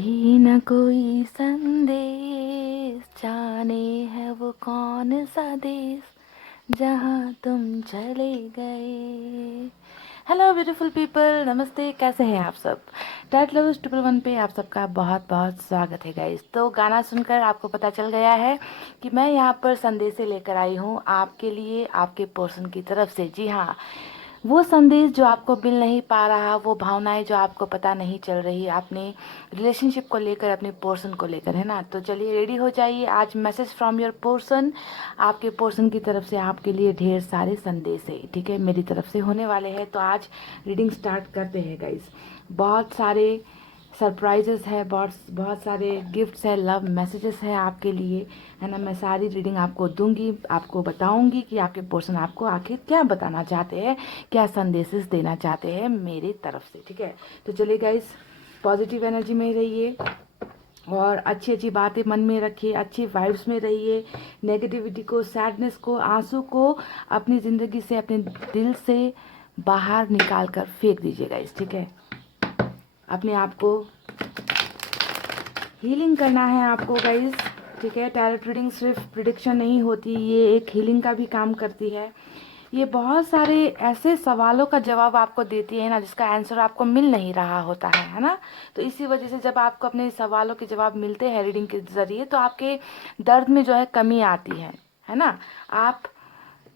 चिट्ठी न कोई संदेश, जाने है वो कौन सा देश जहाँ तुम चले गए। हेलो ब्यूटीफुल पीपल, नमस्ते, कैसे हैं आप सब। टाइट लवर्स 111 पे आप सबका बहुत बहुत स्वागत है गाइस। तो गाना सुनकर आपको पता चल गया है कि मैं यहाँ पर संदेश लेकर आई हूँ आपके लिए, आपके पर्सन की तरफ से। जी हाँ, वो संदेश जो आपको मिल नहीं पा रहा, वो भावनाएं जो आपको पता नहीं चल रही अपने रिलेशनशिप को लेकर, अपने पर्सन को लेकर, है ना। तो चलिए रेडी हो जाइए, आज मैसेज फ्रॉम योर पर्सन, आपके पर्सन की तरफ से आपके लिए ढेर सारे संदेश है, ठीक है, मेरी तरफ से होने वाले हैं। तो आज रीडिंग स्टार्ट करते हैं गाइस। बहुत सारे सरप्राइजेस है, बहुत बहुत सारे गिफ्ट्स है, लव मैसेजेस है आपके लिए, है ना। मैं सारी रीडिंग आपको दूंगी, आपको बताऊंगी कि आपके पर्सन आपको आखिर क्या बताना चाहते हैं, क्या संदेशेस देना चाहते हैं मेरी तरफ से, ठीक है। तो चलिए गाइस, पॉजिटिव एनर्जी में रहिए और अच्छी अच्छी बातें मन में रखिए, अच्छी वाइब्स में रहिए। नेगेटिविटी को, सैडनेस को, आंसू को अपनी ज़िंदगी से, अपने दिल से बाहर निकाल कर फेंक दीजिए गाइस, ठीक है। अपने आप को हीलिंग करना है आपको गाइस, ठीक है। टैरोट रीडिंग सिर्फ प्रिडिक्शन नहीं होती, ये एक हीलिंग का भी काम करती है। ये बहुत सारे ऐसे सवालों का जवाब आपको देती है ना, जिसका आंसर आपको मिल नहीं रहा होता है ना। तो इसी वजह से जब आपको अपने सवालों के जवाब मिलते हैं रीडिंग के ज़रिए, तो आपके दर्द में जो है कमी आती है ना। आप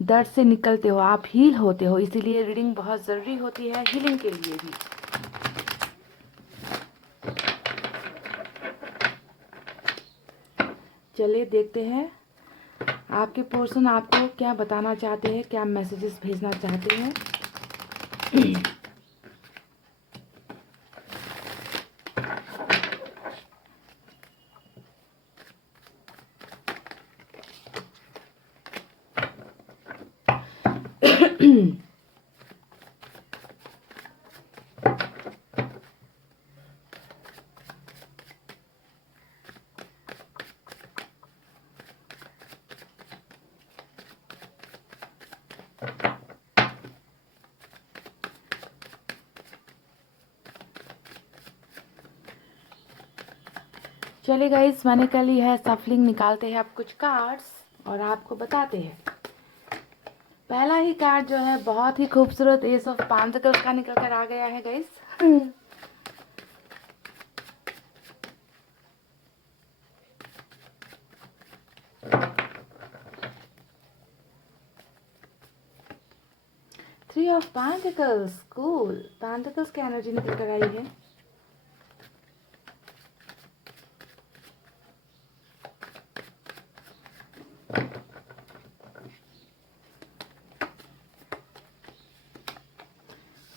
दर्द से निकलते हो, आप हील होते हो, इसीलिए रीडिंग बहुत ज़रूरी होती है हीलिंग के लिए भी। चलिए देखते हैं आपके पर्सन आपको क्या बताना चाहते हैं, क्या मैसेजेस भेजना चाहते हैं। चलिए गाइस, मैंने कर ली है सफलिंग, निकालते हैं अब कुछ कार्ड्स और आपको बताते हैं। पहला ही कार्ड जो है बहुत ही खूबसूरत एस ऑफ पेंटिकल्स का निकल कर आ गया है guys. 3 of pentacles, cool. Pentacles की एनर्जी निकल कर आई है।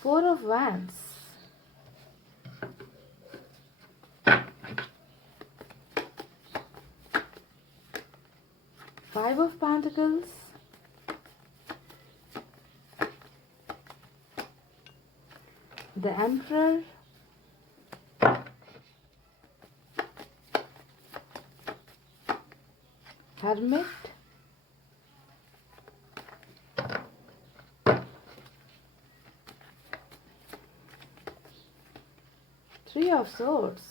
Four of Wands, Five of Pentacles, the Emperor, Hermit, Three of Swords,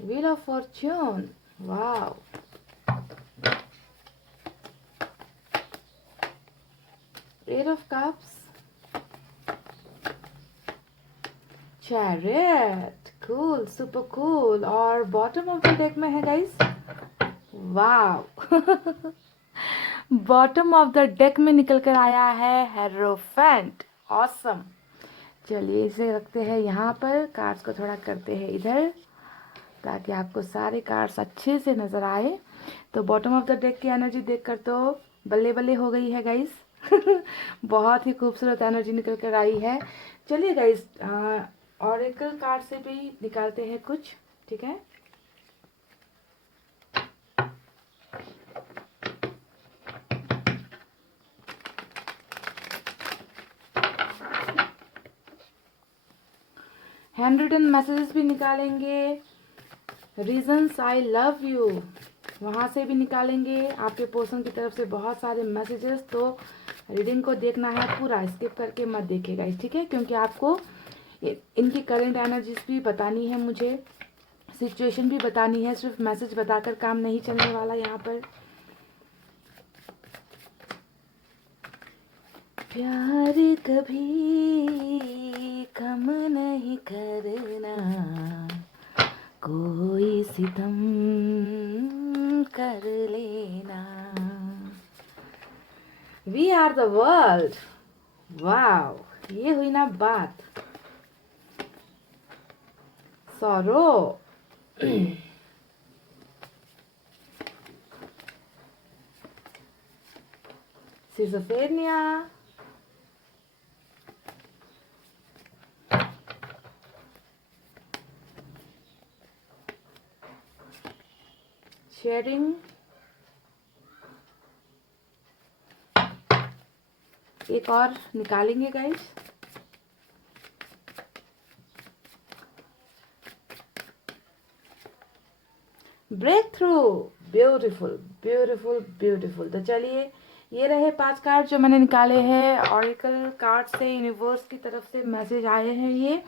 Wheel of Fortune, wow, Eight of Cups, Chariot, cool, super cool। और बॉटम ऑफ द डेक में है guys, wow. Bottom of the deck में निकल कर आया है hierophant, awesome. चलिए इसे रखते हैं यहाँ पर, कार्ड्स को थोड़ा करते हैं इधर ताकि आपको सारे कार्ड्स अच्छे से नज़र आए। तो बॉटम ऑफ द डेक की एनर्जी देखकर तो बल्ले बल्ले हो गई है गाइस। बहुत ही खूबसूरत एनर्जी निकल कर आई है। चलिए गाइस, ऑरेकल कार्ड से भी निकालते हैं कुछ, ठीक है। हैंड रिटन मैसेजेस भी निकालेंगे, रीजन्स आई लव यू वहाँ से भी निकालेंगे, आपके पर्सन की तरफ से बहुत सारे मैसेजेस। तो रीडिंग को देखना है पूरा, स्किप करके मत देखिएगा, ठीक है, क्योंकि आपको इनकी करंट एनर्जीज भी बतानी है, मुझे सिचुएशन भी बतानी है। सिर्फ मैसेज बताकर काम नहीं चलने वाला यहाँ पर। प्यार कभी कम नहीं करना, कोई सितम कर लेना। We are the world. Wow, ये हुई ना बात। सॉरो, schizophrenia, शेयरिंग, एक और निकालेंगे guys. Breakthrough, beautiful beautiful beautiful. तो चलिए, ये रहे 5 कार्ड जो मैंने निकाले हैं ऑरेकल कार्ड से, यूनिवर्स की तरफ से मैसेज आए हैं ये।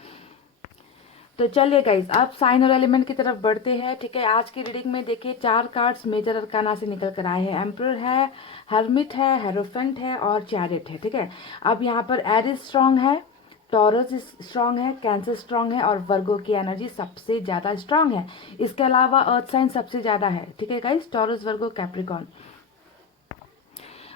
तो चलिए गाइज, अब साइन और एलिमेंट की तरफ बढ़ते हैं, ठीक है। आज की रीडिंग में देखिए 4 कार्ड्स मेजर अरकाना से निकल कर आए हैं। एम्परर है, हर्मिट है, हेरोफेंट है और चैरिट है, ठीक है। अब यहाँ पर एरिस स्ट्रांग है, टॉरस स्ट्रांग है, कैंसर स्ट्रांग है और वर्गो की एनर्जी सबसे ज्यादा स्ट्रांग है। इसके अलावा अर्थ साइन सबसे ज्यादा है, ठीक है गाइज, टॉरस, वर्गो, कैप्रिकॉर्न।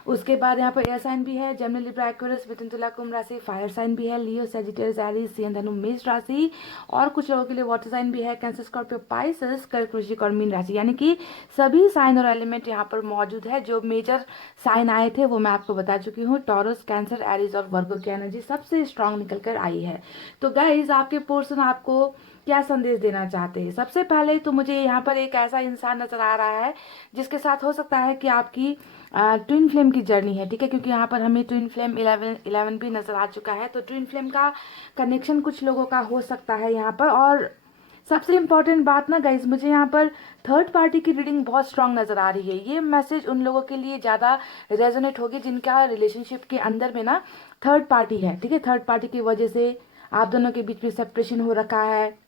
उसके बाद यहाँ पर एयर साइन भी है, जेमिनी, लिब्रा, एक्वेरियस, मिथुन, तुला, कुंभ राशि। फायर साइन भी है, लियो, सजिटेरियस, एरीज, सिंह, धनु, मेष राशि। और कुछ लोगों के लिए वाटर साइन भी है, कैंसर, स्कॉर्पियो, पाइसेस, कर्क, वृश्चिक और मीन राशि। यानी कि सभी साइन और एलिमेंट यहाँ पर मौजूद है। जो मेजर साइन आए थे वो मैं आपको बता चुकी हूँ। टॉरस, कैंसर, एरीज और वर्गो की एनर्जी सबसे स्ट्रांग निकल कर आई है। तो गाइज, आपके पोर्सन आपको क्या संदेश देना चाहते हैं? सबसे पहले तो मुझे यहाँ पर एक ऐसा इंसान नजर आ रहा है जिसके साथ हो सकता है कि आपकी ट्विन फ्लेम की जर्नी है, ठीक है, क्योंकि यहाँ पर हमें ट्विन फ्लेम 11 भी नजर आ चुका है। तो ट्विन फ्लेम का कनेक्शन कुछ लोगों का हो सकता है यहाँ पर। और सबसे इम्पोर्टेंट बात ना गाइज, मुझे यहाँ पर थर्ड पार्टी की रीडिंग बहुत स्ट्रांग नजर आ रही है। ये मैसेज उन लोगों के लिए ज्यादा रेजोनेट होगी जिनका रिलेशनशिप के अंदर में ना थर्ड पार्टी है, ठीक है। थर्ड पार्टी की वजह से आप दोनों के बीच में सेपरेशन हो रखा है,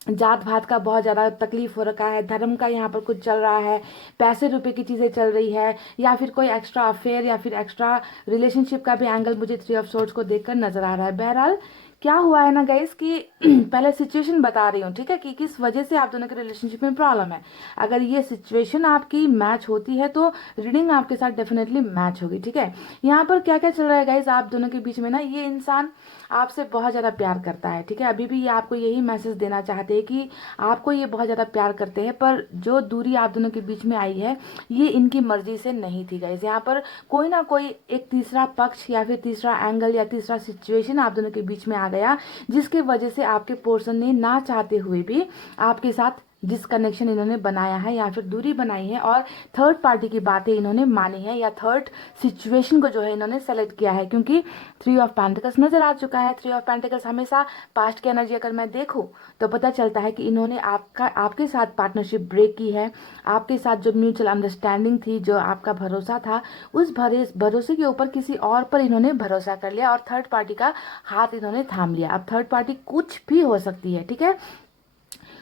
जात भात का बहुत ज़्यादा तकलीफ हो रखा है, धर्म का यहाँ पर कुछ चल रहा है, पैसे रुपए की चीज़ें चल रही है, या फिर कोई एक्स्ट्रा अफेयर या फिर एक्स्ट्रा रिलेशनशिप का भी एंगल मुझे 3 ऑफ सोर्ड्स को देखकर नजर आ रहा है। बहरहाल क्या हुआ है ना गाइस कि पहले सिचुएशन बता रही हूँ, ठीक है, कि किस वजह से आप दोनों के रिलेशनशिप में प्रॉब्लम है। अगर ये सिचुएशन आपकी मैच होती है तो रीडिंग आपके साथ डेफिनेटली मैच होगी, ठीक है। यहाँ पर क्या क्या चल रहा है गाइस आप दोनों के बीच में ना, ये इंसान आपसे बहुत ज़्यादा प्यार करता है, ठीक है। अभी भी ये आपको यही मैसेज देना चाहते हैं कि आपको ये बहुत ज़्यादा प्यार करते हैं, पर जो दूरी आप दोनों के बीच में आई है ये इनकी मर्जी से नहीं थी गाइस। यहाँ पर कोई ना कोई एक तीसरा पक्ष या फिर तीसरा एंगल या तीसरा सिचुएशन आप दोनों के बीच में आ गया, जिसके वजह से आपके पर्सन ने ना चाहते हुए भी आपके साथ डिसकनेक्शन इन्होंने बनाया है या फिर दूरी बनाई है, और थर्ड पार्टी की बातें इन्होंने मानी है या थर्ड सिचुएशन को जो है इन्होंने सेलेक्ट किया है। क्योंकि 3 ऑफ पेंटिकल्स नजर आ चुका है। 3 ऑफ पेंटिकल्स हमेशा पास्ट की एनर्जी अगर मैं देखूं तो पता चलता है कि इन्होंने आपके साथ पार्टनरशिप ब्रेक की है। आपके साथ जो म्यूचुअल अंडरस्टैंडिंग थी, जो आपका भरोसा था, उस भरोसे के ऊपर किसी और पर इन्होंने भरोसा कर लिया और थर्ड पार्टी का हाथ इन्होंने थाम लिया। अब थर्ड पार्टी कुछ भी हो सकती है, ठीक है।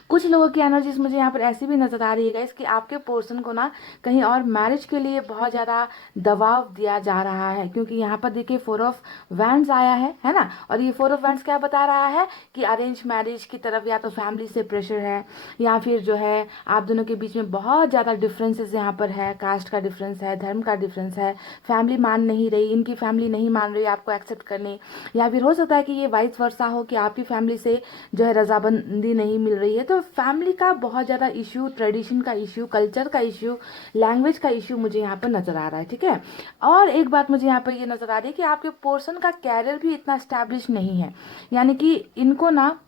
कुछ लोगों की एनर्जीज मुझे यहाँ पर ऐसी भी नजर आ रही है गाइस कि आपके पर्सन को ना कहीं और मैरिज के लिए बहुत ज्यादा दबाव दिया जा रहा है। क्योंकि यहाँ पर देखिए 4 ऑफ वैंड्स आया है ना। और ये 4 ऑफ वैंड्स क्या बता रहा है कि अरेंज मैरिज की तरफ या तो फैमिली से प्रेशर है, या फिर जो है आप दोनों के बीच में बहुत ज्यादा डिफरेंसेस यहाँ पर है। कास्ट का डिफरेंस है, धर्म का डिफरेंस है, फैमिली मान नहीं रही, इनकी फैमिली नहीं मान रही आपको एक्सेप्ट करने, या फिर हो सकता है कि ये वाइस वर्सा हो कि आपकी फैमिली से जो है रजामंदी नहीं मिल रही है। तो फैमिली का बहुत ज़्यादा इश्यू, ट्रेडिशन का इश्यू, कल्चर का इश्यू, लैंग्वेज का इश्यू मुझे यहाँ पर नजर आ रहा है, ठीक है। और एक बात मुझे यहाँ पर ये नजर आ रही है कि आपके पर्सन का कैरियर भी इतना स्टैब्लिश नहीं है। यानी कि इनको ना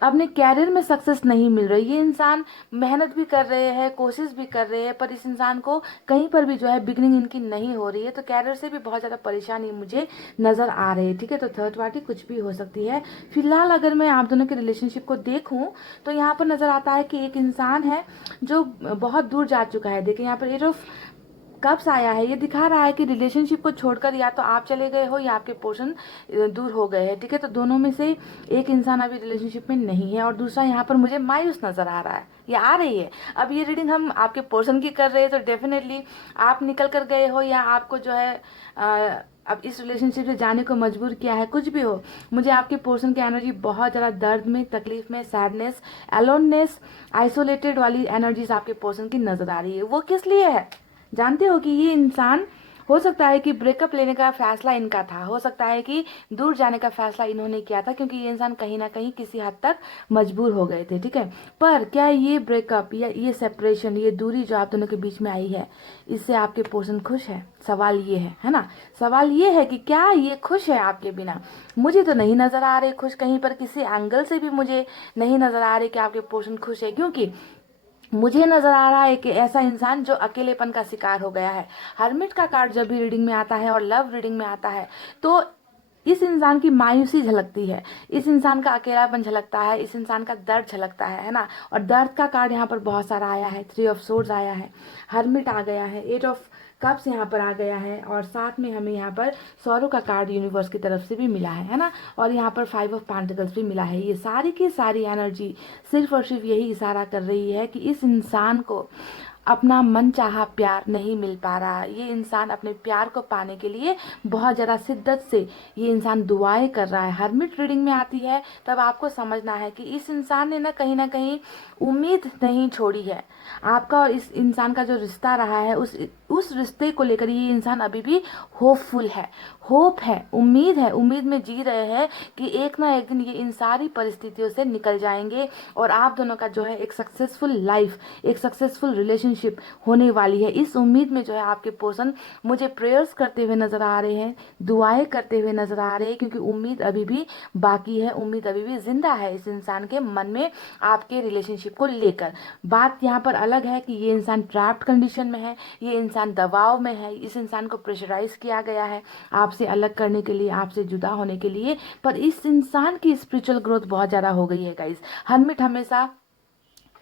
अपने कैरियर में सक्सेस नहीं मिल रही। ये इंसान मेहनत भी कर रहे हैं, कोशिश भी कर रहे हैं, पर इस इंसान को कहीं पर भी जो है बिगनिंग इनकी नहीं हो रही है। तो कैरियर से भी बहुत ज़्यादा परेशानी मुझे नज़र आ रही है, ठीक है। तो थर्ड पार्टी कुछ भी हो सकती है। फिलहाल अगर मैं आप दोनों के रिलेशनशिप को देखूं तो यहाँ पर नज़र आता है कि एक इंसान है जो बहुत दूर जा चुका है। देखिए यहाँ पर एट ऑफ कब्स आया है, ये दिखा रहा है कि रिलेशनशिप को छोड़कर या तो आप चले गए हो या आपके पोर्शन दूर हो गए हैं, ठीक है। तो दोनों में से एक इंसान अभी रिलेशनशिप में नहीं है और दूसरा यहाँ पर मुझे मायूस नजर आ रहा है, ये आ रही है। अब ये रीडिंग हम आपके पोर्शन की कर रहे हैं, तो डेफिनेटली आप निकल कर गए हो या आपको जो है अब इस रिलेशनशिप से जाने को मजबूर किया है, कुछ भी हो, मुझे आपके पोर्शन की एनर्जी बहुत ज़्यादा दर्द में, तकलीफ में, सैडनेस, एलोननेस, आइसोलेटेड वाली एनर्जीज आपके पोर्शन की नजर आ रही है। वो किस लिए है जानते हो कि ये इंसान हो सकता है कि ब्रेकअप लेने का फैसला इनका था, हो सकता है कि दूर जाने का फैसला इन्होंने किया था, क्योंकि ये इंसान कहीं ना कहीं किसी हद तक मजबूर हो गए थे, ठीक है। पर क्या ये ब्रेकअप या ये सेपरेशन, ये दूरी जो आप दोनों के बीच में आई है, इससे आपके पोर्शन खुश है? सवाल ये है ना। सवाल ये है कि क्या ये खुश है आपके बिना? मुझे तो नहीं नजर आ रहे खुश, कहीं पर किसी एंगल से भी मुझे नहीं नजर आ रहे कि आपके पोर्शन खुश है, क्योंकि मुझे नजर आ रहा है कि ऐसा इंसान जो अकेलेपन का शिकार हो गया है। हर्मिट का कार्ड जब भी रीडिंग में आता है और लव रीडिंग में आता है, तो इस इंसान की मायूसी झलकती है, इस इंसान का अकेलापन झलकता है, इस इंसान का दर्द झलकता है ना। और दर्द का कार्ड यहाँ पर बहुत सारा आया है, 3 ऑफ सोर्ड्स आया है, हर्मिट आ गया है, 8 ऑफ कप्स यहाँ पर आ गया है, और साथ में हमें यहाँ पर सौरों का कार्ड यूनिवर्स की तरफ से भी मिला है ना। और यहाँ पर 5 ऑफ पेंटिकल्स भी मिला है। ये सारी की सारी एनर्जी सिर्फ और सिर्फ यही इशारा कर रही है कि इस इंसान को अपना मनचाहा प्यार नहीं मिल पा रहा। ये इंसान अपने प्यार को पाने के लिए बहुत ज़्यादा शिद्दत से ये इंसान दुआएं कर रहा है। हर्मिट रीडिंग में आती है तब आपको समझना है कि इस इंसान ने ना कहीं उम्मीद नहीं छोड़ी है। आपका और इस इंसान का जो रिश्ता रहा है, उस रिश्ते को लेकर ये इंसान अभी भी होपफुल है, होप है, उम्मीद है, उम्मीद में जी रहे हैं कि एक ना एक दिन ये इन सारी परिस्थितियों से निकल जाएंगे और आप दोनों का जो है एक सक्सेसफुल लाइफ, एक सक्सेसफुल रिलेशनशिप होने वाली है। इस उम्मीद में जो है आपके पर्सन मुझे प्रेयर्स करते हुए नजर आ रहे हैं, दुआएं करते हुए नजर आ रहे हैं, क्योंकि उम्मीद अभी भी बाकी है, उम्मीद अभी भी जिंदा है इस इंसान के मन में आपके रिलेशनशिप को लेकर। बात यहाँ पर अलग है कि ये इंसान ट्रैप्ड कंडीशन में है, ये इंसान दबाव में है, इस इंसान को प्रेशराइज किया गया है आपसे अलग करने के लिए, आपसे जुदा होने के लिए। पर इस इंसान की स्पिरिचुअल ग्रोथ बहुत ज़्यादा हो गई है गाइस। हर्मिट हमेशा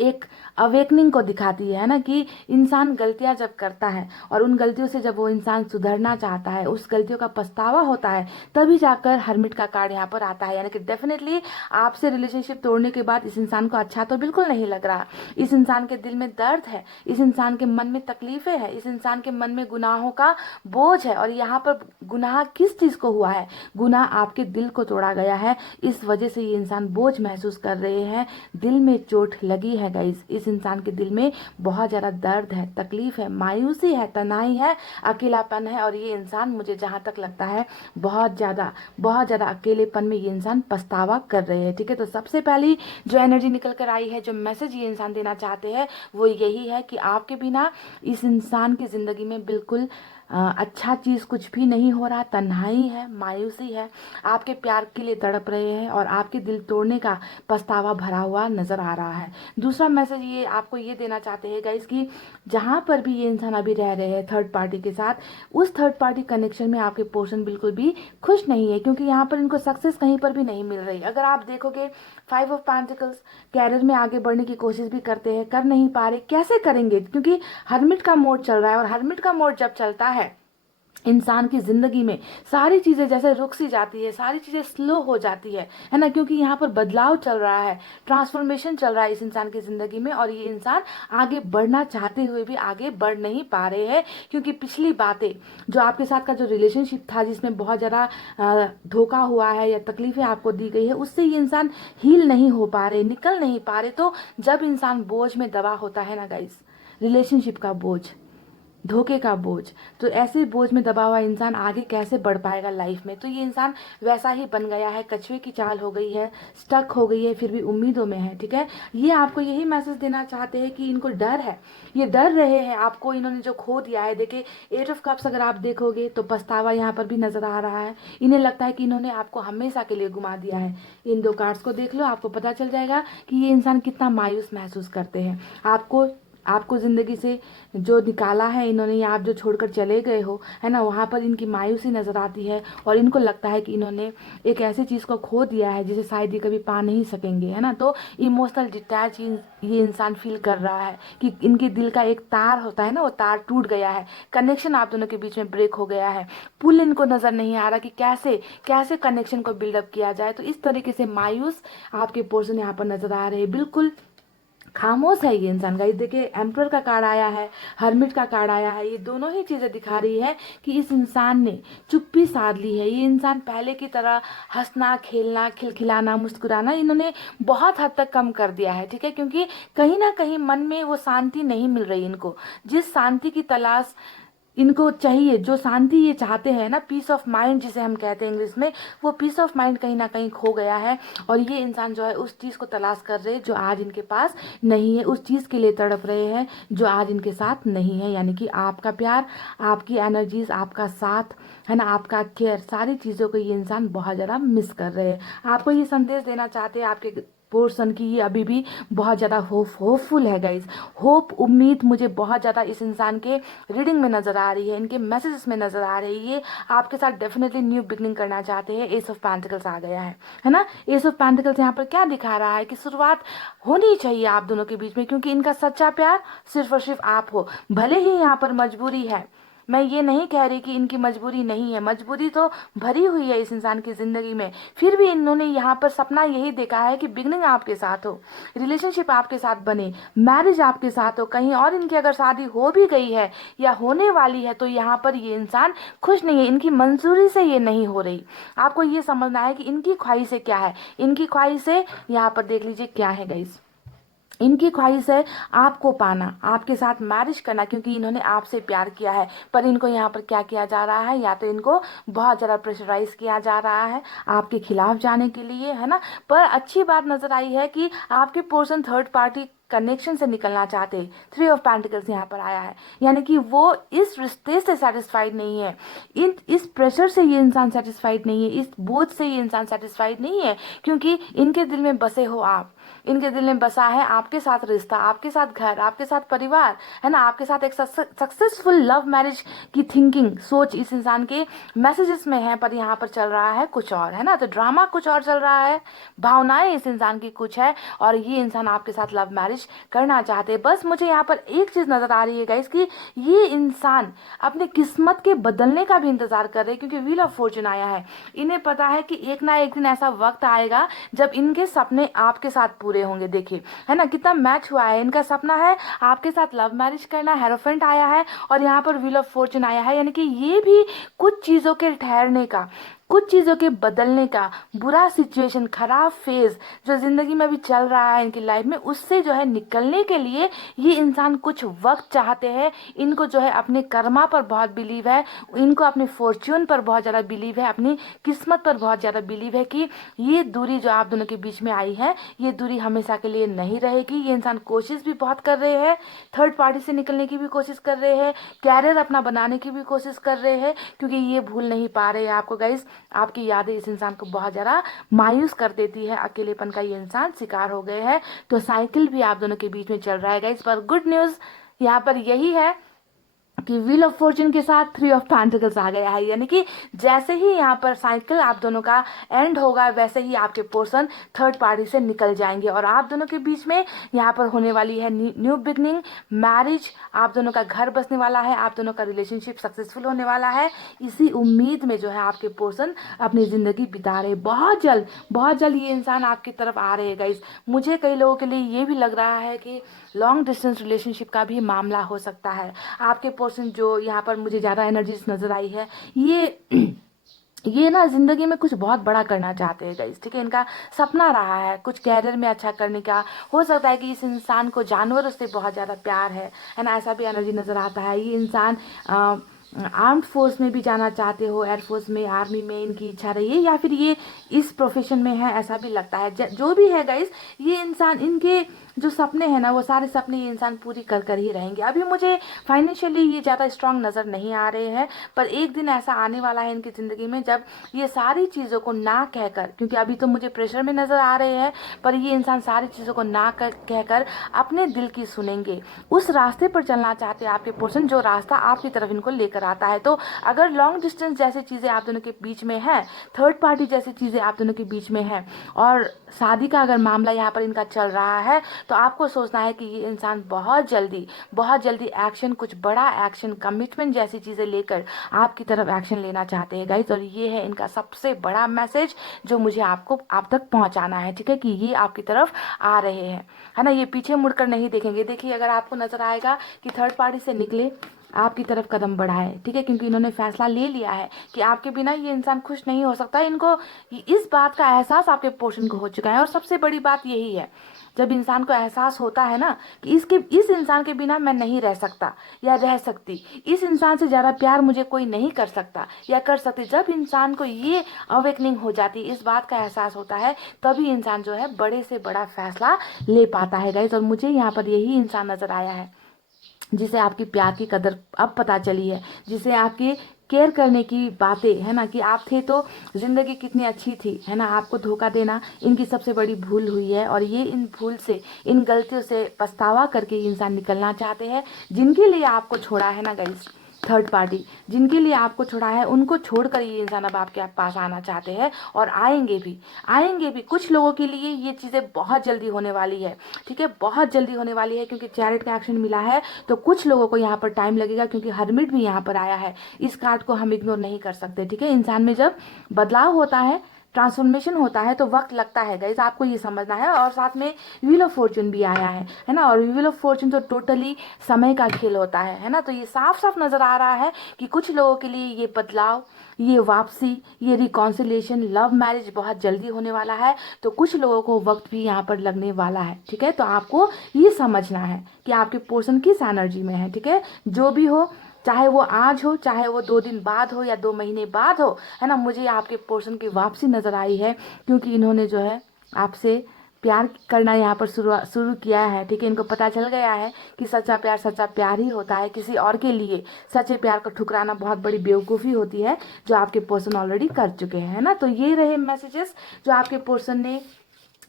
एक अवेकनिंग को दिखाती है ना, कि इंसान गलतियां जब करता है और उन गलतियों से जब वो इंसान सुधरना चाहता है, उस गलतियों का पछतावा होता है, तभी जाकर हर्मिट का कार्ड यहाँ पर आता है। यानी कि डेफिनेटली आपसे रिलेशनशिप तोड़ने के बाद इस इंसान को अच्छा तो बिल्कुल नहीं लग रहा। इस इंसान के दिल में दर्द है, इस इंसान के मन में तकलीफें हैं, इस इंसान के मन में गुनाहों का बोझ है। और यहाँ पर गुनाह किस चीज को हुआ है? गुनाह आपके दिल को तोड़ा गया है, इस वजह से ये इंसान बोझ महसूस कर रहे हैं, दिल में चोट लगी है गाइस। इस इंसान के दिल में बहुत ज्यादा दर्द है, तकलीफ है, मायूसी है, तनाई है, अकेलापन है। और ये इंसान, मुझे जहां तक लगता है, बहुत ज्यादा अकेलेपन में ये इंसान पछतावा कर रहे हैं, ठीक है। तो सबसे पहली जो एनर्जी निकल कर आई है, जो मैसेज ये इंसान देना चाहते हैं, वो यही है कि आपके बिना इस इंसान की जिंदगी में बिल्कुल अच्छा चीज़ कुछ भी नहीं हो रहा। तन्हाई है, मायूसी है, आपके प्यार के लिए तड़प रहे हैं और आपके दिल तोड़ने का पछतावा भरा हुआ नजर आ रहा है। दूसरा मैसेज ये आपको ये देना चाहते हैं गाइस कि जहाँ पर भी ये इंसान अभी रह रहे हैं थर्ड पार्टी के साथ, उस थर्ड पार्टी कनेक्शन में आपके पर्सन बिल्कुल भी खुश नहीं है, क्योंकि यहाँ पर इनको सक्सेस कहीं पर भी नहीं मिल रही। अगर आप देखोगे 5 ऑफ पेंटिकल्स, कैरियर में आगे बढ़ने की कोशिश भी करते हैं, कर नहीं पा रहे। कैसे करेंगे? क्योंकि हर्मिट का मोड चल रहा है, और हर्मिट का मोड जब चलता है इंसान की जिंदगी में, सारी चीजें जैसे रुक सी जाती है, सारी चीजें स्लो हो जाती है ना, क्योंकि यहाँ पर बदलाव चल रहा है, ट्रांसफॉर्मेशन चल रहा है इस इंसान की जिंदगी में। और ये इंसान आगे बढ़ना चाहते हुए भी आगे बढ़ नहीं पा रहे हैं, क्योंकि पिछली बातें, जो आपके साथ का जो रिलेशनशिप था जिसमें बहुत ज्यादा धोखा हुआ है या तकलीफें आपको दी गई है, उससे ये इंसान हील नहीं हो पा रहे, निकल नहीं पा रहे। तो जब इंसान बोझ में दबा होता है ना गाइस, रिलेशनशिप का बोझ, धोखे का बोझ, तो ऐसे बोझ में दबा हुआ इंसान आगे कैसे बढ़ पाएगा लाइफ में? तो ये इंसान वैसा ही बन गया है, कछुए की चाल हो गई है, स्टक हो गई है, फिर भी उम्मीदों में है, ठीक है। ये आपको यही मैसेज देना चाहते हैं कि इनको डर है, ये डर रहे हैं आपको, इन्होंने जो खो दिया है। देखिए 8 ऑफ कप्स अगर आप देखोगे तो पछतावा यहाँ पर भी नजर आ रहा है। इन्हें लगता है कि इन्होंने आपको हमेशा के लिए घुमा दिया है। इन 2 कार्ड्स को देख लो, आपको पता चल जाएगा कि ये इंसान कितना मायूस महसूस करते हैं। आपको आपको ज़िंदगी से जो निकाला है इन्होंने, या आप जो छोड़कर चले गए हो, है ना, वहाँ पर इनकी मायूसी नज़र आती है और इनको लगता है कि इन्होंने एक ऐसी चीज़ को खो दिया है जिसे शायद ये कभी पा नहीं सकेंगे, है ना। तो इमोशनल डिटैच ये इंसान फील कर रहा है कि इनके दिल का एक तार होता है ना, वो तार टूट गया है, कनेक्शन आप दोनों के बीच में ब्रेक हो गया है, पुल इनको नज़र नहीं आ रहा कि कैसे कैसे कनेक्शन को बिल्डअप किया जाए। तो इस तरीके से मायूस आपके पर्सन यहाँ पर नज़र आ रहे हैं, बिल्कुल खामोश है ये इंसान। गाइस देखिए, एम्परर का कार्ड आया है, हर्मिट का कार्ड आया है, ये दोनों ही चीज़ें दिखा रही है कि इस इंसान ने चुप्पी साध ली है। ये इंसान पहले की तरह हंसना, खेलना, खिलखिलाना, मुस्कुराना इन्होंने बहुत हद तक कम कर दिया है, ठीक है, क्योंकि कहीं ना कहीं मन में वो शांति नहीं मिल रही इनको, जिस शांति की तलाश इनको चाहिए, जो शांति ये चाहते हैं ना, पीस ऑफ माइंड जिसे हम कहते हैं इंग्लिश में, वो पीस ऑफ माइंड कहीं ना कहीं खो गया है। और ये इंसान जो है उस चीज़ को तलाश कर रहे हैं जो आज इनके पास नहीं है, उस चीज़ के लिए तड़प रहे हैं जो आज इनके साथ नहीं है, यानी कि आपका प्यार, आपकी एनर्जीज, आपका साथ, है ना, आपका केयर, सारी चीज़ों को ये इंसान बहुत ज़्यादा मिस कर रहे हैं। आपको ये संदेश देना चाहते हैं आपके पोर्सन की ये अभी भी बहुत ज़्यादा होपफुल है गाइज। होप, उम्मीद मुझे बहुत ज़्यादा इस इंसान के रीडिंग में नज़र आ रही है, इनके मैसेजेस में नज़र आ रही है। ये आपके साथ डेफिनेटली न्यू बिगनिंग करना चाहते हैं। एस ऑफ पेंटिकल्स आ गया है ना। एस ऑफ पेंटिकल्स यहाँ पर क्या दिखा रहा है कि शुरुआत होनी चाहिए आप दोनों के बीच में, क्योंकि इनका सच्चा प्यार सिर्फ और सिर्फ आप हो। भले ही यहाँ पर मजबूरी है, मैं ये नहीं कह रही कि इनकी मजबूरी नहीं है, मजबूरी तो भरी हुई है इस इंसान की ज़िंदगी में, फिर भी इन्होंने यहाँ पर सपना यही देखा है कि बिगनिंग आपके साथ हो, रिलेशनशिप आपके साथ बने, मैरिज आपके साथ हो। कहीं और इनकी अगर शादी हो भी गई है या होने वाली है तो यहाँ पर ये इंसान खुश नहीं है, इनकी मंजूरी से ये नहीं हो रही। आपको ये समझना है कि इनकी ख्वाहिशें क्या है। इनकी ख्वाहिशें यहाँ पर देख लीजिए क्या है गाइस। इनकी ख्वाहिश है आपको पाना, आपके साथ मैरिज करना, क्योंकि इन्होंने आपसे प्यार किया है। पर इनको यहाँ पर क्या किया जा रहा है, या तो इनको बहुत ज़्यादा प्रेशराइज किया जा रहा है आपके खिलाफ जाने के लिए, है ना। पर अच्छी बात नज़र आई है कि आपके पर्सन थर्ड पार्टी कनेक्शन से निकलना चाहते। 3 ऑफ पेंटिकल्स यहाँ पर आया है, यानी कि वो इस रिश्ते से सेटिस्फाइड नहीं है, इस प्रेशर से ये इंसान सेटिस्फाइड नहीं है, इस बोझ से ये इंसान सेटिस्फाइड नहीं है, क्योंकि इनके दिल में बसे हो आप, इनके दिल में बसा है आपके साथ रिश्ता, आपके साथ घर, आपके साथ परिवार, है ना, आपके साथ एक सक्सेसफुल लव मैरिज की थिंकिंग, सोच इस इंसान के मैसेजेस में है। पर यहाँ पर चल रहा है कुछ और, है ना, तो ड्रामा कुछ और चल रहा है, भावनाएं इस इंसान की कुछ है, और ये इंसान आपके साथ लव मैरिज करना चाहते हैं। बस मुझे यहाँ पर एक चीज नजर आ रही है गाइस कि ये इंसान अपने किस्मत के बदलने का भी इंतजार कर रहे हैं, क्योंकि व्हील ऑफ फॉर्चून आया है। इन्हें पता है कि एक ना एक दिन ऐसा वक्त आएगा जब इनके सपने आपके साथ पूरे होंगे। देखिए, है ना, कितना मैच हुआ है। इनका सपना है आपके साथ लव मैरिज करना, हेरोफेंट आया है और यहाँ पर व्हील ऑफ फॉर्चून आया है, यानी कि ये भी कुछ चीजों के ठहरने का, कुछ चीज़ों के बदलने का, बुरा सिचुएशन, खराब फेज जो ज़िंदगी में भी चल रहा है इनकी लाइफ में, उससे जो है निकलने के लिए ये इंसान कुछ वक्त चाहते हैं। इनको जो है अपने कर्मा पर बहुत बिलीव है, इनको अपने फॉर्च्यून पर बहुत ज़्यादा बिलीव है, अपनी किस्मत पर बहुत ज़्यादा बिलीव है कि ये दूरी जो आप दोनों के बीच में आई है, ये दूरी हमेशा के लिए नहीं रहेगी। ये इंसान कोशिश भी बहुत कर रहे हैं, थर्ड पार्टी से निकलने की भी कोशिश कर रहे हैं, कैरियर अपना बनाने की भी कोशिश कर रहे हैं, क्योंकि ये भूल नहीं पा रहे हैं आपको गाइस, आपकी यादें इस इंसान को बहुत ज़्यादा मायूस कर देती है। अकेलेपन का ये इंसान शिकार हो गए हैं। तो साइकिल भी आप दोनों के बीच में चल रहा है गाइस। पर गुड न्यूज़ यहाँ पर यही है कि व्हील ऑफ फॉर्चून के साथ 3 ऑफ पेंटिकल्स आ गया है, यानी कि जैसे ही यहाँ पर साइकिल आप दोनों का एंड होगा वैसे ही आपके पर्सन थर्ड पार्टी से निकल जाएंगे और आप दोनों के बीच में यहाँ पर होने वाली है न्यू बिगनिंग, मैरिज, आप दोनों का घर बसने वाला है, आप दोनों का रिलेशनशिप सक्सेसफुल होने वाला है। इसी उम्मीद में जो है आपके पर्सन अपनी ज़िंदगी बिता रहे। बहुत जल्द ये इंसान आपकी तरफ आ रहे हैं गाइस। मुझे कई लोगों के लिए ये भी लग रहा है कि लॉन्ग डिस्टेंस रिलेशनशिप का भी मामला हो सकता है। आपके पर्सन जो यहाँ पर मुझे ज़्यादा एनर्जीज नज़र आई है, ये ना जिंदगी में कुछ बहुत बड़ा करना चाहते हैं गाइस, ठीक है। इनका सपना रहा है कुछ कैरियर में अच्छा करने का। हो सकता है कि इस इंसान को जानवरों से बहुत ज़्यादा प्यार है ना, ऐसा भी एनर्जी नज़र आता है। ये इंसान आर्म्ड फोर्स में भी जाना चाहते हो, एयरफोर्स में, आर्मी में इनकी इच्छा रही है, या फिर ये इस प्रोफेशन में है, ऐसा भी लगता है। जो भी है गाइस, ये इंसान इनके जो सपने हैं ना वो सारे सपने ये इंसान पूरी कर कर ही रहेंगे। अभी मुझे फाइनेंशियली ये ज़्यादा स्ट्रांग नज़र नहीं आ रहे हैं, पर एक दिन ऐसा आने वाला है इनकी ज़िंदगी में जब ये सारी चीज़ों को ना कहकर, क्योंकि अभी तो मुझे प्रेशर में नज़र आ रहे हैं, पर ये इंसान सारी चीज़ों को ना कहकर अपने दिल की सुनेंगे। उस रास्ते पर चलना चाहते हैं आपके पर्सन, जो रास्ता आपकी तरफ इनको लेकर आता है। तो अगर लॉन्ग डिस्टेंस जैसी चीज़ें आप दोनों के बीच में है, थर्ड पार्टी जैसी चीज़ें आप दोनों के बीच में है, और शादी का अगर मामला यहाँ पर इनका चल रहा है, तो आपको सोचना है कि ये इंसान बहुत जल्दी एक्शन, कुछ बड़ा एक्शन, कमिटमेंट जैसी चीज़ें लेकर आपकी तरफ एक्शन लेना चाहते हैं गाइस। और ये है इनका सबसे बड़ा मैसेज जो मुझे आपको आप तक पहुँचाना है, ठीक है, कि ये आपकी तरफ आ रहे हैं, है ना। ये पीछे मुड़कर नहीं देखेंगे। देखिए अगर आपको नज़र आएगा कि थर्ड पार्टी से निकले, आपकी तरफ कदम बढ़ाए, ठीक है, क्योंकि इन्होंने फैसला ले लिया है कि आपके बिना ये इंसान खुश नहीं हो सकता। इनको इस बात का एहसास आपके पोर्शन को हो चुका है। और सबसे बड़ी बात यही है, जब इंसान को एहसास होता है ना कि इस इंसान के बिना मैं नहीं रह सकता या रह सकती, इस इंसान से ज़्यादा प्यार मुझे कोई नहीं कर सकता या कर सकती, जब इंसान को ये अवेकनिंग हो जाती है, इस बात का एहसास होता है, तभी इंसान जो है बड़े से बड़ा फैसला ले पाता है गाइस। और मुझे यहाँ पर यही इंसान नज़र आया है जिसे आपकी प्यार की कदर अब पता चली है, जिसे आपकी केयर करने की बातें, है ना, कि आप थे तो ज़िंदगी कितनी अच्छी थी, है ना। आपको धोखा देना इनकी सबसे बड़ी भूल हुई है, और ये इन भूल से, इन गलतियों से पछतावा करके इंसान निकलना चाहते हैं। जिनके लिए आपको छोड़ा है ना गाइस, थर्ड पार्टी जिनके लिए आपको छोड़ा है, उनको छोड़कर ये इंसान अब आपके पास आना चाहते हैं, और आएंगे भी। कुछ लोगों के लिए ये चीज़ें बहुत जल्दी होने वाली है, ठीक है, बहुत जल्दी होने वाली है, क्योंकि चैरिट का एक्शन मिला है। तो कुछ लोगों को यहाँ पर टाइम लगेगा, क्योंकि हर्मिट भी यहाँ पर आया है। इस कार्ड को हम इग्नोर नहीं कर सकते, ठीक है। इंसान में जब बदलाव होता है, ट्रांसफॉर्मेशन होता है, तो वक्त लगता है गाइज, आपको ये समझना है। और साथ में व्हील ऑफ फॉर्चून भी आया है ना। और व्हील ऑफ फॉर्चून तो टोटली समय का खेल होता है ना। तो ये साफ साफ नजर आ रहा है कि कुछ लोगों के लिए ये बदलाव, ये वापसी, ये रिकॉन्सिलेशन, लव मैरिज बहुत जल्दी होने वाला है। तो कुछ लोगों को वक्त भी यहाँ पर लगने वाला है, ठीक है। तो आपको ये समझना है कि आपके पर्सन किस एनर्जी में है, ठीक है। जो भी हो, चाहे वो आज हो, चाहे वो 2 दिन बाद हो या 2 महीने बाद हो, है ना, मुझे आपके पर्सन की वापसी नज़र आई है, क्योंकि इन्होंने जो है आपसे प्यार करना यहाँ पर शुरू किया है, ठीक है। इनको पता चल गया है कि सच्चा प्यार ही होता है। किसी और के लिए सच्चे प्यार को ठुकराना बहुत बड़ी बेवकूफ़ी होती है, जो आपके पर्सन ऑलरेडी कर चुके हैं, है ना। तो ये रहे मैसेजेस जो आपके पर्सन ने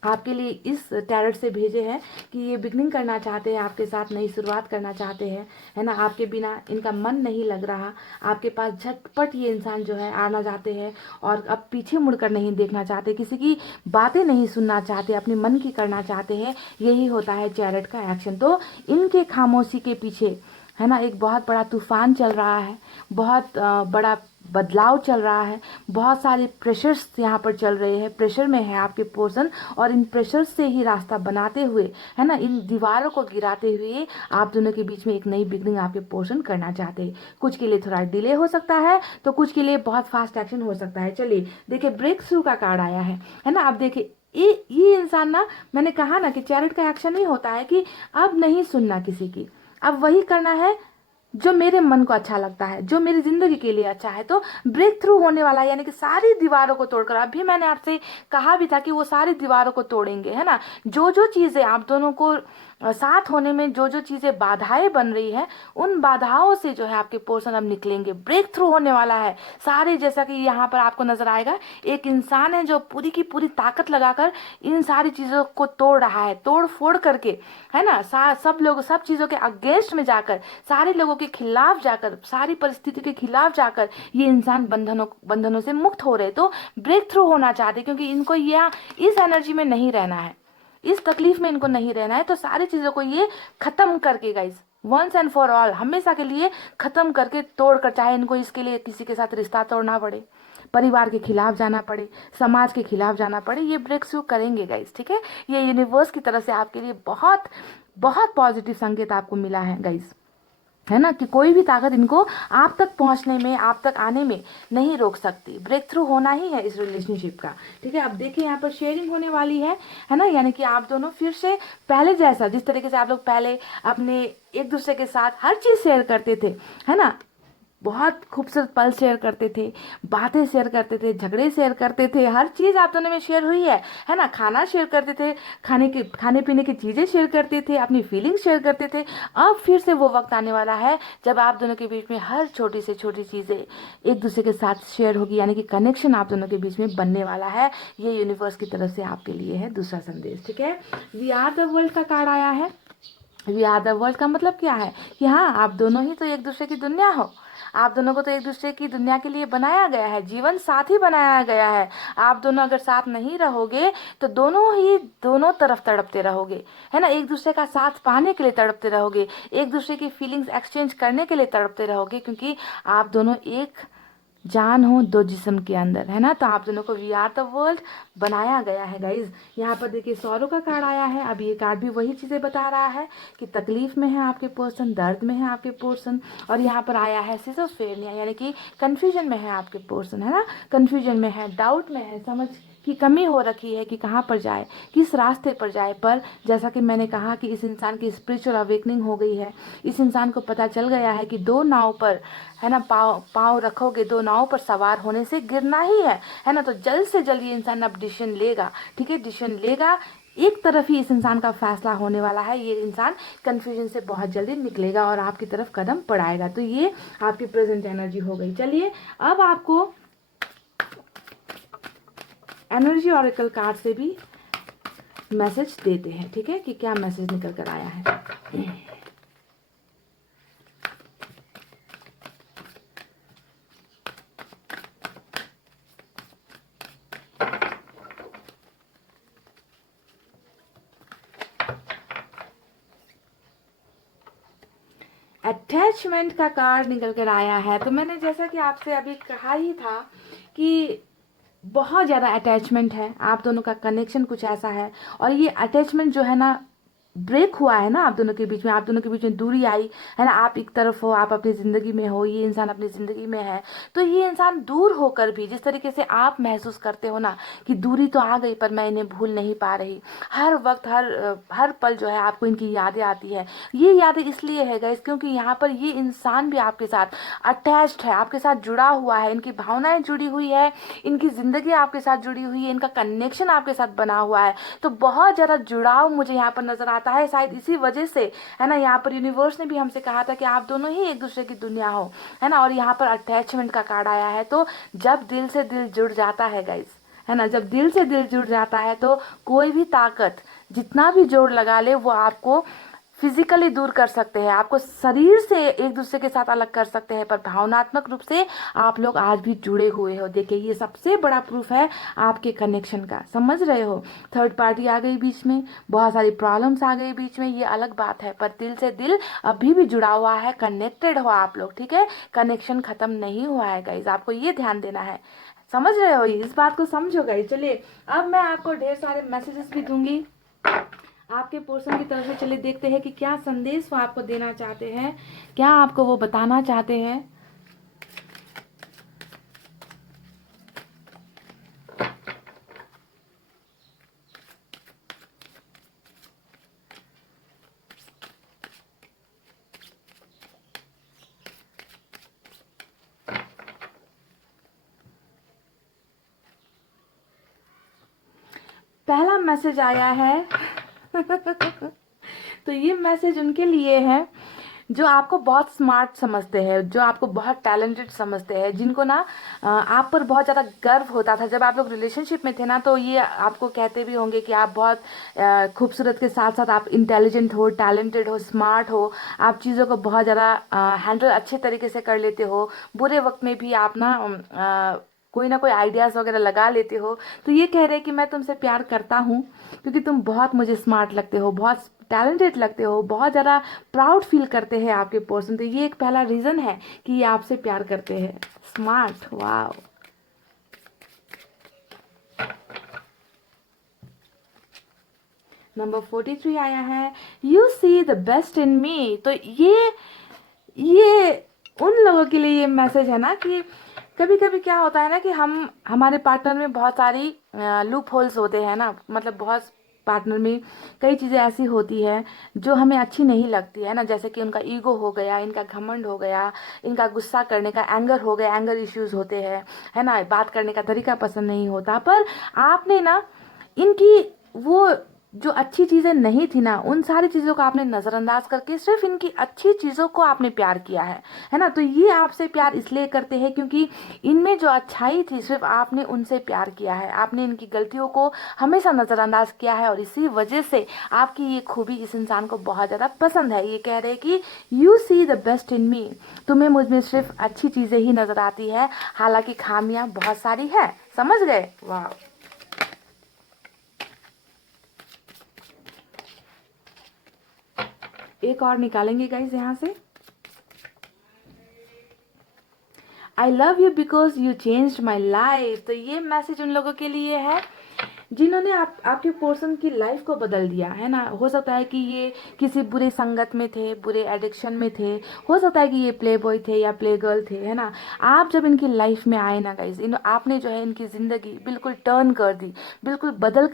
आपके लिए इस टैरट से भेजे हैं, कि ये बिगनिंग करना चाहते हैं आपके साथ, नई शुरुआत करना चाहते हैं, है ना। आपके बिना इनका मन नहीं लग रहा, आपके पास झटपट ये इंसान जो है आना चाहते हैं, और अब पीछे मुड़कर नहीं देखना चाहते, किसी की बातें नहीं सुनना चाहते, अपने मन की करना चाहते हैं। यही होता है चैरिट का एक्शन। तो इनके खामोशी के पीछे, है ना, एक बहुत बड़ा तूफान चल रहा है, बहुत बड़ा बदलाव चल रहा है, बहुत सारे प्रेशर्स यहाँ पर चल रहे हैं, प्रेशर में है आपके पर्सन, और इन प्रेशर से ही रास्ता बनाते हुए, है ना, इन दीवारों को गिराते हुए आप दोनों के बीच में एक नई बिगनिंग आपके पर्सन करना चाहते हैं। कुछ के लिए थोड़ा डिले हो सकता है, तो कुछ के लिए बहुत फास्ट एक्शन हो सकता है। चलिए देखिए, ब्रेक थ्रू का कार्ड आया है ना। अब देखिए ये इंसान ना, मैंने कहा ना कि चैरिट का एक्शन ही होता है कि अब नहीं सुनना किसी की, अब वही करना है जो मेरे मन को अच्छा लगता है, जो मेरी जिंदगी के लिए अच्छा है। तो ब्रेक थ्रू होने वाला है, यानी कि सारी दीवारों को तोड़कर, अभी मैंने आपसे कहा भी था कि वो सारी दीवारों को तोड़ेंगे, है ना। जो चीजें आप दोनों को साथ होने में जो चीजें बाधाएं बन रही है, उन बाधाओं से जो है आपके पर्सन अब निकलेंगे। ब्रेक थ्रू होने वाला है सारे, जैसा कि यहाँ पर आपको नजर आएगा, एक इंसान है जो पूरी की पूरी ताकत लगाकर इन सारी चीजों को तोड़ रहा है, तोड़ फोड़ करके, है ना। सब चीजों के अगेंस्ट में जाकर, सारे लोगों के खिलाफ जाकर, सारी परिस्थिति के खिलाफ जाकर ये इंसान बंधनों से मुक्त हो रहे। तो ब्रेक थ्रू होना चाहते, क्योंकि इनको यह इस एनर्जी में नहीं रहना है, इस तकलीफ में इनको नहीं रहना है। तो सारी चीजों को ये खत्म करके guys, once and for all, हमेशा के लिए खत्म करके, तोड़कर, चाहे इनको इसके लिए किसी के साथ रिश्ता तोड़ना पड़े, परिवार के खिलाफ जाना पड़े, समाज के खिलाफ जाना पड़े, ये ब्रेक थ्रू करेंगे गाइस, ठीक है। ये यूनिवर्स की तरफ से आपके लिए बहुत बहुत पॉजिटिव संकेत आपको मिला है गाइस, है ना, कि कोई भी ताकत इनको आप तक पहुंचने में, आप तक आने में नहीं रोक सकती। ब्रेक थ्रू होना ही है इस रिलेशनशिप का, ठीक है। अब देखिए यहाँ पर शेयरिंग होने वाली है ना, यानी कि आप दोनों फिर से पहले जैसा, जिस तरीके से आप लोग पहले अपने एक दूसरे के साथ हर चीज शेयर करते थे, है ना, बहुत खूबसूरत पल शेयर करते थे, बातें शेयर करते थे, झगड़े शेयर करते थे, हर चीज़ आप दोनों में शेयर हुई है ना। खाना शेयर करते थे, खाने पीने की चीज़ें शेयर करते थे, अपनी फीलिंग्स शेयर करते थे। अब फिर से वो वक्त आने वाला है जब आप दोनों के बीच में हर छोटी से छोटी चीज़ें एक दूसरे के साथ शेयर होगी, यानी कि कनेक्शन आप दोनों के बीच में बनने वाला है। ये यूनिवर्स की तरफ से आपके लिए है दूसरा संदेश, ठीक है। वी आर द वर्ल्ड का कार्ड आया है। वी आर द वर्ल्ड का मतलब क्या है कि हाँ, आप दोनों ही तो एक दूसरे की दुनिया हो। आप दोनों को तो एक दूसरे की दुनिया के लिए बनाया गया है, जीवन साथी बनाया गया है। आप दोनों अगर साथ नहीं रहोगे तो दोनों ही दोनों तरफ तड़पते रहोगे, है ना। एक दूसरे का साथ पाने के लिए तड़पते रहोगे, एक दूसरे की फीलिंग्स एक्सचेंज करने के लिए तड़पते रहोगे, क्योंकि आप दोनों एक जान हो दो जिस्म के अंदर, है ना। तो आप दोनों को वी आर द वर्ल्ड बनाया गया है गाइज। यहाँ पर देखिए सौरों का कार्ड आया है। अब ये कार्ड भी वही चीज़ें बता रहा है कि तकलीफ में है आपके पर्सन, दर्द में है आपके पर्सन। और यहाँ पर आया है सिजोफ्रेनिया, यानी कि कन्फ्यूजन में है आपके पर्सन, है ना। कन्फ्यूजन में है, डाउट में है, समझ की कमी हो रखी है कि कहाँ पर जाए, किस रास्ते पर जाए। पर जैसा कि मैंने कहा कि इस इंसान की स्पिरिचुअल अवेकनिंग हो गई है। इस इंसान को पता चल गया है कि दो नाव पर, है ना, पाँव पाँव रखोगे, दो नाव पर सवार होने से गिरना ही है ना। तो जल्द से जल्द ये इंसान अब डिसीजन लेगा, ठीक है, डिसीजन लेगा। एक तरफ ही इस इंसान का फैसला होने वाला है। ये इंसान कंफ्यूजन से बहुत जल्दी निकलेगा और आपकी तरफ कदम बढ़ाएगा। तो ये आपकी प्रेजेंट एनर्जी हो गई। चलिए अब आपको एनर्जी ऑरेकल कार्ड से भी मैसेज देते हैं, ठीक है, कि क्या मैसेज निकल कर आया है। अटैचमेंट का कार्ड निकल कर आया है। तो मैंने जैसा कि आपसे अभी कहा ही था कि बहुत ज़्यादा अटैचमेंट है, आप दोनों का कनेक्शन कुछ ऐसा है। और ये अटैचमेंट जो है ना, ब्रेक हुआ है ना आप दोनों के बीच में, आप दोनों के बीच में दूरी आई है ना। आप एक तरफ हो, आप अपनी ज़िंदगी में हो, ये इंसान अपनी ज़िंदगी में है। तो ये इंसान दूर होकर भी जिस तरीके से आप महसूस करते हो ना कि दूरी तो आ गई पर मैं इन्हें भूल नहीं पा रही, हर वक्त हर पल जो है आपको इनकी यादें आती है। ये यादें इसलिए है गाइस क्योंकि यहाँ पर ये इंसान भी आपके साथ अटैच्ड है, आपके साथ जुड़ा हुआ है, इनकी भावनाएं जुड़ी हुई है, इनकी ज़िंदगी आपके साथ जुड़ी हुई है, इनका कनेक्शन आपके साथ बना हुआ है। तो बहुत ज़्यादा जुड़ाव मुझे यहाँ पर नजर आता है। शायद इसी वजह से, है ना, यहाँ पर यूनिवर्स ने भी हमसे कहा था कि आप दोनों ही एक दूसरे की दुनिया हो, है ना। और यहाँ पर अटैचमेंट का कार्ड आया है। तो जब दिल से दिल जुड़ जाता है गाइस, है ना, जब दिल से दिल जुड़ जाता है तो कोई भी ताकत जितना भी जोर लगा ले वो आपको फिजिकली दूर कर सकते हैं, आपको शरीर से एक दूसरे के साथ अलग कर सकते हैं, पर भावनात्मक रूप से आप लोग आज भी जुड़े हुए हो। देखिए ये सबसे बड़ा प्रूफ है आपके कनेक्शन का, समझ रहे हो। थर्ड पार्टी आ गई बीच में, बहुत सारी प्रॉब्लम्स आ गई बीच में, ये अलग बात है, पर दिल से दिल अभी भी जुड़ा हुआ है, कनेक्टेड हो आप लोग, ठीक है। कनेक्शन खत्म नहीं हुआ है गाइज, आपको ये ध्यान देना है, समझ रहे हो, इस बात को समझो गाइज। चलिए अब मैं आपको ढेर सारे मैसेजेस भी दूंगी आपके पोर्शन की तरफ से। चलिए देखते हैं कि क्या संदेश वो आपको देना चाहते हैं, क्या आपको वो बताना चाहते हैं। पहला मैसेज आया है तो ये मैसेज उनके लिए है जो आपको बहुत स्मार्ट समझते हैं, जो आपको बहुत टैलेंटेड समझते हैं, जिनको ना आप पर बहुत ज़्यादा गर्व होता था जब आप लोग रिलेशनशिप में थे ना। तो ये आपको कहते भी होंगे कि आप बहुत खूबसूरत के साथ साथ आप इंटेलिजेंट हो, टैलेंटेड हो, स्मार्ट हो, आप चीज़ों को बहुत ज़्यादा हैंडल अच्छे तरीके से कर लेते हो, बुरे वक्त में भी आप ना कोई ना कोई आइडियाज़ वगैरह लगा लेते हो। तो ये कह रहे हैं कि मैं तुमसे प्यार करता हूँ क्योंकि तुम बहुत मुझे स्मार्ट लगते हो, बहुत टैलेंटेड लगते हो, बहुत ज़्यादा प्राउड फील करते हैं आपके पर्सन। तो ये एक पहला रीज़न है कि ये आपसे प्यार करते हैं, स्मार्ट। वाओ, नंबर 43 आया है, you see the best in me. तो ये उन लोगों के लिए ये मैसेज है ना कि कभी कभी क्या होता है ना कि हम हमारे पार्टनर में बहुत सारी लूप होल्स होते हैं ना, मतलब बहुत पार्टनर में कई चीज़ें ऐसी होती है जो हमें अच्छी नहीं लगती है ना, जैसे कि उनका ईगो हो गया, इनका घमंड हो गया, इनका गुस्सा करने का एंगर हो गया, एंगर इश्यूज होते हैं, है ना, बात करने का तरीका पसंद नहीं होता। पर आपने ना इनकी वो जो अच्छी चीज़ें नहीं थी ना, उन सारी चीज़ों को आपने नज़रअंदाज करके सिर्फ इनकी अच्छी चीज़ों को आपने प्यार किया है ना। तो ये आपसे प्यार इसलिए करते हैं क्योंकि इनमें जो अच्छाई थी सिर्फ आपने उनसे प्यार किया है, आपने इनकी गलतियों को हमेशा नज़रअंदाज किया है, और इसी वजह से आपकी ये खूबी इस इंसान को बहुत ज़्यादा पसंद है। ये कह रहे हैं कि you see the best in me, तुम्हें मुझ में सिर्फ अच्छी चीज़ें ही नज़र आती है, हालांकि खामियां बहुत सारी है। समझ गए? वाह। एक और निकालेंगे गाइज यहाँ से। आई love you because you changed my life. तो ये मैसेज उन लोगों के लिए है जिन्होंने आपके पर्सन की लाइफ को बदल दिया है ना। हो सकता है कि ये किसी बुरे संगत में थे, बुरे एडिक्शन में थे, हो सकता है कि ये प्ले बॉय थे या प्ले गर्ल थे, है ना। आप जब इनकी लाइफ में आए ना गाइज, आपने जो है इनकी ज़िंदगी बिल्कुल टर्न कर दी, बिल्कुल बदल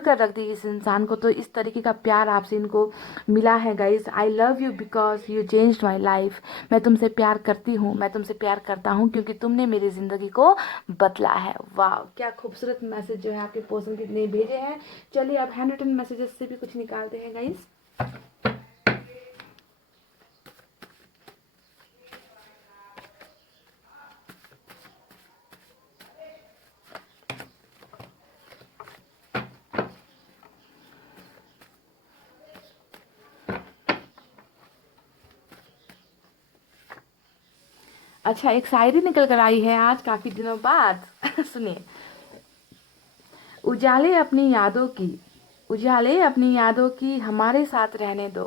कर रख दी इस इंसान को। तो इस तरीके का प्यार आपसे इनको मिला है guys. I love you because you changed my life. मैं तुमसे प्यार करती हूँ, मैं तुमसे प्यार करता हूँ क्योंकि तुमने मेरी ज़िंदगी को बदला है। वाह, क्या खूबसूरत मैसेज जो है आपके पर्सन कितने भेजे हैं। चलिए अब हैंड रिटन मैसेजेस से भी कुछ निकालते हैं गाइस। अच्छा, एक शायरी निकल कर आई है आज काफी दिनों बाद। सुनिए। उजाले अपनी यादों की, उजाले अपनी यादों की हमारे साथ रहने दो,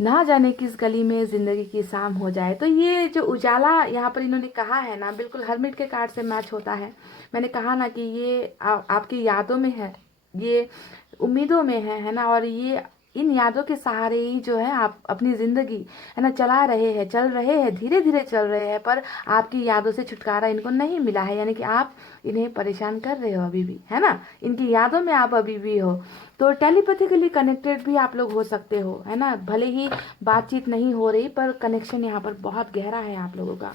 ना जाने किस गली में जिंदगी की शाम हो जाए। तो ये जो उजाला यहाँ पर इन्होंने कहा है ना, बिल्कुल हरमिट के कार्ड से मैच होता है। मैंने कहा ना कि ये आपकी यादों में है, ये उम्मीदों में है ना, और ये इन यादों के सहारे ही जो है आप अपनी ज़िंदगी है ना चला रहे हैं, चल रहे हैं, धीरे धीरे चल रहे हैं। पर आपकी यादों से छुटकारा इनको नहीं मिला है, यानी कि आप इन्हें परेशान कर रहे हो अभी भी, है ना, इनकी यादों में आप अभी भी हो। तो टेलीपैथिकली कनेक्टेड भी आप लोग हो सकते हो, है ना। भले ही बातचीत नहीं हो रही पर कनेक्शन यहाँ पर बहुत गहरा है आप लोगों का।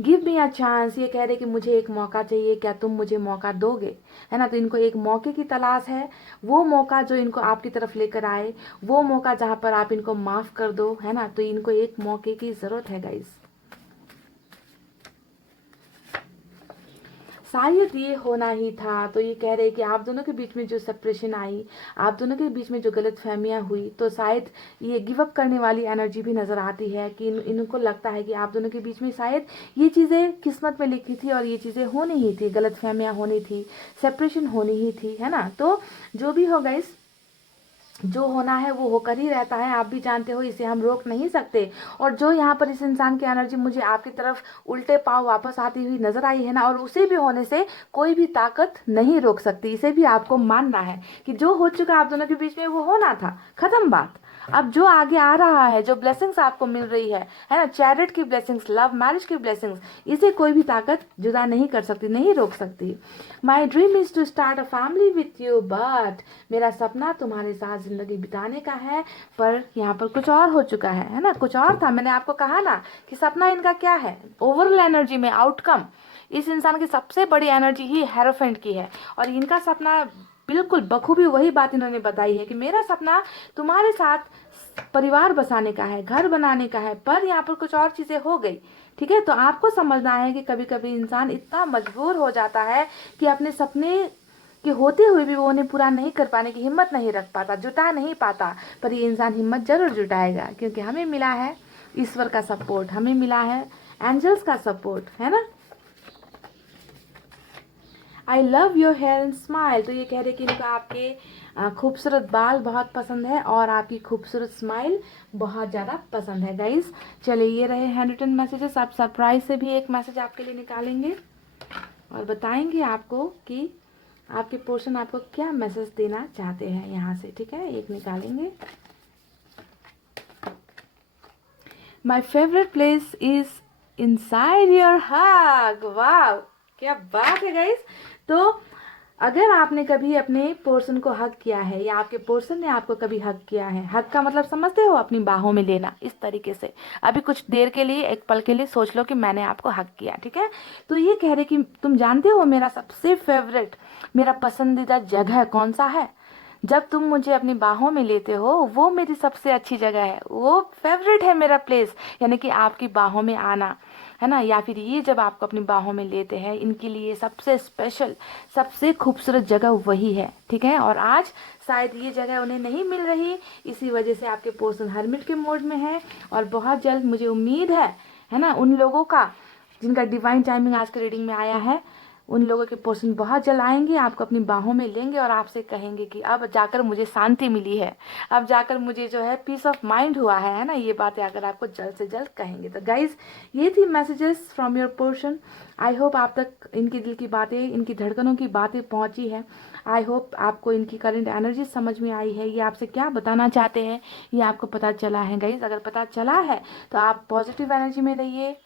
गिव मी अ चांस, ये कह रहे कि मुझे एक मौका चाहिए, क्या तुम मुझे मौका दोगे, है ना। तो इनको एक मौके की तलाश है, वो मौका जो इनको आपकी तरफ लेकर आए, वो मौका जहाँ पर आप इनको माफ कर दो, है ना। तो इनको एक मौके की जरूरत है गाइस। शायद ये होना ही था। तो ये कह रहे हैं कि आप दोनों के बीच में जो सेपरेशन आई, आप दोनों के बीच में जो गलत फहमियाँ हुई, तो शायद ये गिव अप करने वाली एनर्जी भी नज़र आती है कि इनको लगता है कि आप दोनों के बीच में शायद ये चीज़ें किस्मत में लिखी थी और ये चीज़ें होनी ही थी, गलत फहमियाँ होनी थी, सेपरेशन होनी ही थी, है ना। तो जो भी होगा इस जो होना है वो होकर ही रहता है, आप भी जानते हो, इसे हम रोक नहीं सकते। और जो यहाँ पर इस इंसान की एनर्जी मुझे आपकी तरफ उल्टे पांव वापस आती हुई नजर आई है ना, और उसे भी होने से कोई भी ताकत नहीं रोक सकती। इसे भी आपको मानना है कि जो हो चुका आप दोनों के बीच में वो होना था, खत्म बात। अब जो आगे आ रहा है, जो ब्लेसिंग्स आपको मिल रही है ना, चैरिट की ब्लेसिंग्स, लव मैरिज की ब्लेसिंग्स, इसे कोई भी ताकत जुदा नहीं कर सकती, नहीं रोक सकती। My dream is to start a family with you, but मेरा सपना तुम्हारे साथ जिंदगी बिताने का है, पर यहाँ पर कुछ और हो चुका है ना, कुछ और था। मैंने आपको कहा ना कि सपना इनका क्या है, ओवरऑल एनर्जी में आउटकम इस इंसान की सबसे बड़ी एनर्जी ही हेरोफेंट की है, और इनका सपना बिल्कुल बखूबी वही बात इन्होंने बताई है कि मेरा सपना तुम्हारे साथ परिवार बसाने का है, घर बनाने का है, पर यहाँ पर कुछ और चीजें हो गई। ठीक है, तो आपको समझना है कि कभी कभी इंसान इतना मजबूर हो जाता है कि अपने सपने कि होते हुए भी वो उन्हें पूरा नहीं कर पाने की हिम्मत नहीं रख पाता, जुटा नहीं पाता। पर ये इंसान हिम्मत जरूर जुटाएगा, क्योंकि हमें मिला है ईश्वर का सपोर्ट, हमें मिला है एंजल्स का सपोर्ट, है ना। I love your hair and smile. तो ये कह रहे कि इनको आपके खूबसूरत बाल बहुत पसंद है और आपकी खूबसूरत स्माइल बहुत ज़्यादा पसंद है गाइज। चलिए, ये रहे हैंड रिटन मैसेजेस। आप सरप्राइज से भी एक मैसेज आपके लिए निकालेंगे और बताएंगे आपको कि आपके पर्सन आपको क्या मैसेज देना चाहते हैं यहाँ से। ठीक है, एक निकालेंगे। My favourite place is inside your hug. वाह, क्या बात है गाइस। तो अगर आपने कभी अपने पर्सन को हक किया है या आपके पर्सन ने आपको कभी हक किया है, हक का मतलब समझते हो, अपनी बाहों में लेना, इस तरीके से अभी कुछ देर के लिए, एक पल के लिए सोच लो कि मैंने आपको हक किया, ठीक है। तो ये कह रहे कि तुम जानते हो मेरा सबसे फेवरेट, मेरा पसंदीदा जगह कौन सा है? जब तुम मुझे अपनी बाहों में लेते हो, वो मेरी सबसे अच्छी जगह है, वो फेवरेट है मेरा प्लेस, यानी कि आपकी बाहों में आना, है ना। या फिर ये जब आपको अपनी बाहों में लेते हैं, इनके लिए सबसे स्पेशल, सबसे खूबसूरत जगह वही है, ठीक है। और आज शायद ये जगह उन्हें नहीं मिल रही, इसी वजह से आपके पर्सन हर्मिट के मोड में है। और बहुत जल्द मुझे उम्मीद है ना, उन लोगों का जिनका डिवाइन टाइमिंग आज के रीडिंग में आया है, उन लोगों के पर्सन बहुत जल्द आएंगे, आपको अपनी बाहों में लेंगे और आपसे कहेंगे कि अब जाकर मुझे शांति मिली है, अब जाकर मुझे जो है पीस ऑफ माइंड हुआ है ना। ये बातें अगर आपको जल्द से जल्द कहेंगे। तो गाइज, ये थी messages from your person. I hope आप तक इनके दिल की बातें, इनकी धड़कनों की बातें पहुंची है। आई होप आपको इनकी करंट एनर्जी समझ में आई है, ये आपसे क्या बताना चाहते हैं ये आपको पता चला है। गाइज, अगर पता चला है तो आप पॉजिटिव एनर्जी में रहिए,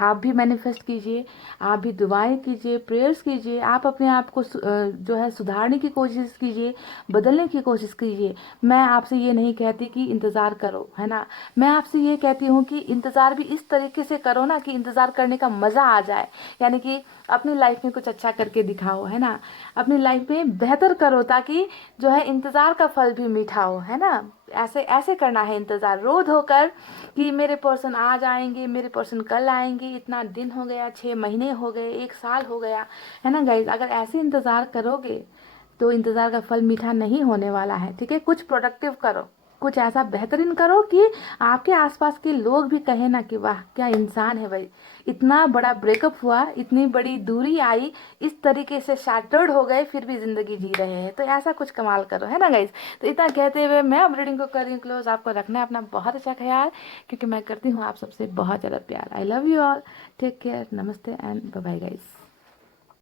आप भी मैनिफेस्ट कीजिए, आप भी दुआएं कीजिए, प्रेयर्स कीजिए, आप अपने आप को जो है सुधारने की कोशिश कीजिए, बदलने की कोशिश कीजिए। मैं आपसे ये नहीं कहती कि इंतज़ार करो, है ना। मैं आपसे ये कहती हूँ कि इंतज़ार भी इस तरीके से करो ना कि इंतज़ार करने का मज़ा आ जाए, यानी कि अपनी लाइफ में कुछ अच्छा करके दिखाओ, है ना। अपनी लाइफ में बेहतर करो ताकि जो है इंतज़ार का फल भी मीठा हो, है ना। ऐसे ऐसे करना है इंतज़ार, रोज होकर कि मेरे पर्सन आज आएंगे, मेरे पर्सन कल आएंगे, इतना दिन हो गया, 6 महीने हो गए, 1 साल हो गया, है ना गाइज। अगर ऐसे इंतज़ार करोगे तो इंतज़ार का फल मीठा नहीं होने वाला है, ठीक है। कुछ प्रोडक्टिव करो, कुछ ऐसा बेहतरीन करो कि आपके आसपास के लोग भी कहें ना कि वाह क्या इंसान है भाई, इतना बड़ा ब्रेकअप हुआ, इतनी बड़ी दूरी आई, इस तरीके से शैटर्ड हो गए, फिर भी जिंदगी जी रहे हैं। तो ऐसा कुछ कमाल करो, है ना गाइज। तो इतना कहते हुए मैं अब रीडिंग को कर रही हूँ क्लोज। आपको रखना है अपना बहुत अच्छा ख्याल, क्योंकि मैं करती हूँ आप सबसे बहुत ज़्यादा प्यार। I love you all, take care, नमस्ते एंड बाय बाय गाइज।